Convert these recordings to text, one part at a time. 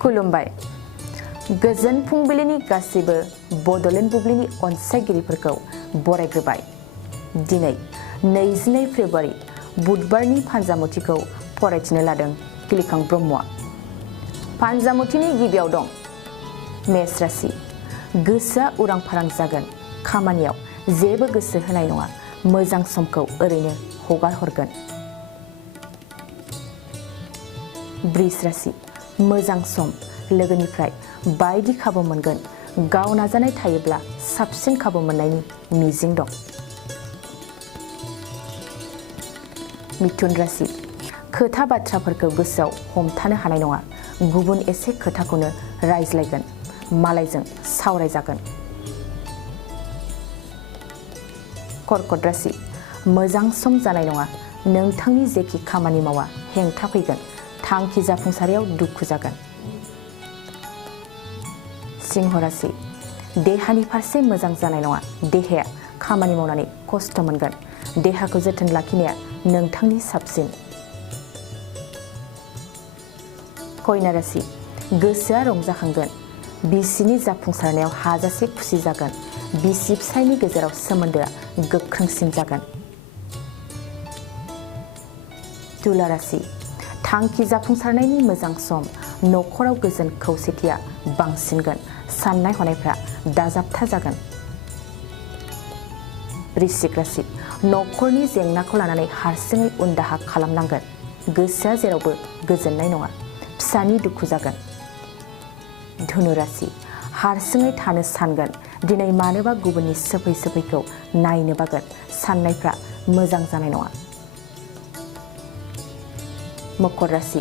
खुलुमबाय गोजोन फुंबिलिनि गासैबो बड'लेण्ड बुब्लिनि अनसायगिरिफोरखौ बरायग्रोबाय दिनै 22 फेब्रुवारि बुधबारनि फानजामुथिखौ फरायथिनो लादों किलिखां ब्रह्मआ फानजामुथिनि गिबियाव दं मेष राशि गोसोआ उरां फारां जागोन खामानियाव जेबो गोसो होनाय नङा मोजां समखौ ओरैनो हगार हरगोन वृष राशि मोजां सम लोगोनिफ्राय बायदि खाबु मोनगोन गाव नाजानाय थायोब्ला साबसिन खाबु मोननायनि मिजिं दं मिथुन राशि खोथा बाथ्राफोरखौ गोसोआव हमथानो हानाय नङा गुबुन एसे खोथाखौनो रायज्लायगोन मालायजों सावरायजागोन कर्कट राशि मोजां सम जानाय नङा नोंथांनि जेखि खामानि मावा हेंथा फैगोन थांखि जाफुंसारियाव दुखु जागोन सिंह राशि देहानि फारसे मोजां जानाय नङा देहाया खामानि मावनानै खस्थ' मोनगोन देहाखौ जोथोन लाखिनाया नोंथांनि साबसिन कन्या राशि गोसोआ रंजाखांगोन बिसिनि जाफुंसारनायाव हाजासे खुसि जागोन बिसि फिसायनि गेजेराव सोमोन्दोआ गोख्रोंसिन जागोन तुला राशि थांखि जाफुंसारनायनि मोजां सम न'खराव गोजोन खौसेथिया बांसिनगोन साननाय हनायफ्रा दाजाबथा जागोन वृश्चिक राशि न'खरनि जेंनाखौ लानानै हारसिङै उनदाहा खालामनांगोन गोसोआ जेरावबो गोजोननाय नङा फिसानि दुखु जागोन धनु राशि हारसिङै थानो सानगोन दिनै मानोबा गुबुननि सोफैखौ नायनो बागोन साननायफ्रा मोजां जानाय नङा मकर राशि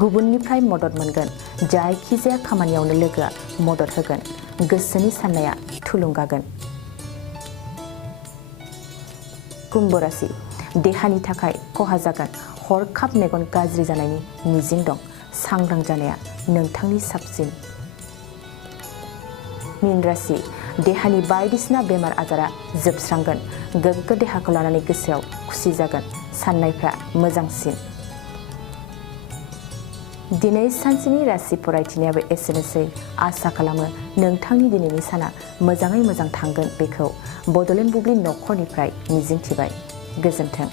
गुबुननिफ्राय मदद मोनगोन जायखिजाया खामानियावनो लोगोआ मदद होगोन गोसोनि साननाया थुलुंगागोन कुम्भ राशि देहानि थाखाय खहा जागोन हरखाब मेगन गाज्रि जानायनि मिजिं दं सांग्रां जानाया नोंथांनि साबसिन मीन राशि देहानि बायदिसिना बेमार आजारा जोबस्रांगोन गोग्गो देहाखौ लानानै गोसोआव खुसि जागोन साननायफ्रा मोजांसिन दिनै सानसेनि राशि फरायथिनायाबो एसेनोसै आसा खालामो नोंथांनि दिनैनि साना मोजाङै मोजां थांगोन बेखौ बड'लेण्ड बुब्लि न'खरनिफ्राय मिजिंथिबाय गोजोन्थों